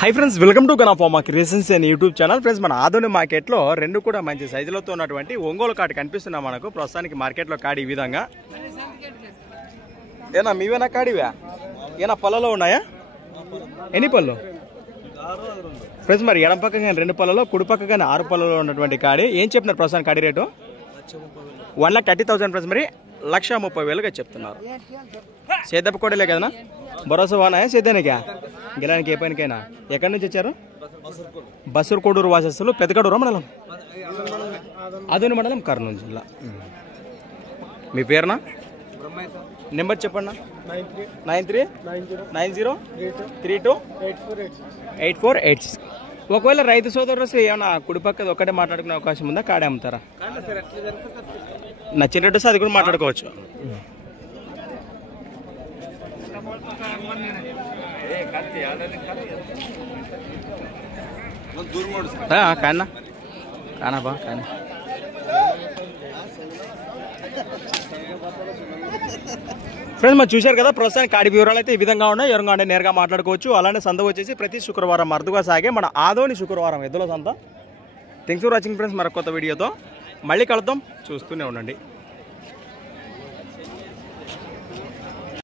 Hi friends, welcome to Gana pharma creations and YouTube channel. Friends, మన ఆదోని మార్కెట్లో రెండు కూడా మంచి సైజులతో ఉన్నటువంటి ఒంగోలు కాడి కనిపిస్తున్నా మనకు ప్రస్తుతానికి మార్కెట్లో కాడి ఈ విధంగా. ఏనా మీవేనా కాడివా? ఏనా పళ్ళలో ఉన్నాయా? ఎన్ని పళ్ళు ఫ్రెండ్స్? మరి ఎడం పక్క కానీ 2 పళ్ళలో, కుడి పక్క కానీ 6 పళ్ళలో ఉన్నటువంటి కాడి ఏం చెప్పినారు ప్రస్తుతానికి కాడి రేటు? 1,30,000 ఫ్రెండ్స్. మరి 1,30,000గా చెప్తున్నారు. సేదప్ప కోడలే కదనా? భరోసా వానాయా సేద్యానికా గిలానికి ఏ పనికైనా? ఎక్కడి నుంచి వచ్చారు? బసూరు కోడూరు వాసస్తులు, పెద్దగడూరు మండలం, ఆదోని మండలం, కర్నూలు జిల్లా. మీ పేరునా? నెంబర్ చెప్పండి. 9390328486. ఒకవేళ రైతు సోదరులు వస్తే ఏమన్నా కుడిపక్కది ఒక్కటే మాట్లాడుకునే అవకాశం ఉందా? కాడే అమ్ముతారా? నచ్చినట్టు వస్తే అది కూడా మాట్లాడుకోవచ్చు. కానా కానా బా కానీ ఫ్రెండ్స్, మరి చూశారు కదా ప్రస్తుతానికి కాడి వివరాలు అయితే ఈ విధంగా ఉన్నాయి. ఎవరుగా అంటే నేరుగా మాట్లాడుకోవచ్చు. అలానే సంత వచ్చేసి ప్రతి శుక్రవారం అరుదుగా సాగే మన ఆదోని శుక్రవారం ఎద్దుల సంత. Thanks for watching friends. మరొక కొత్త వీడియోతో మళ్ళీ కలుద్దాం. చూస్తూనే ఉండండి.